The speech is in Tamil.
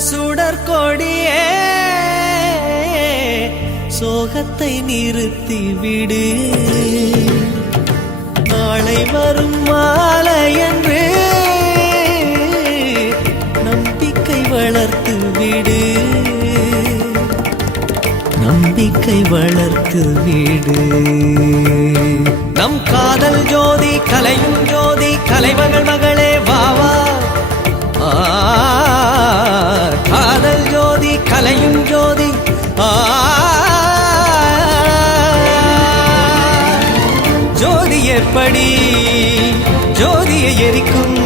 சுடற்கொடியே சோகத்தை நிறுத்தி விடு. நாளை வரும் மாலை என்று நம்பிக்கை வளர்த்து விடு. நம்பிக்கை வளர்த்து விடு. நம் காதல் ஜோதி கலையும் ஜோதி கலைமகள் மகளே வாவா. காதல் ஜோதி கலையும் ஜோதி ஜோதி எப்படி ஜோதியை எரிக்கும்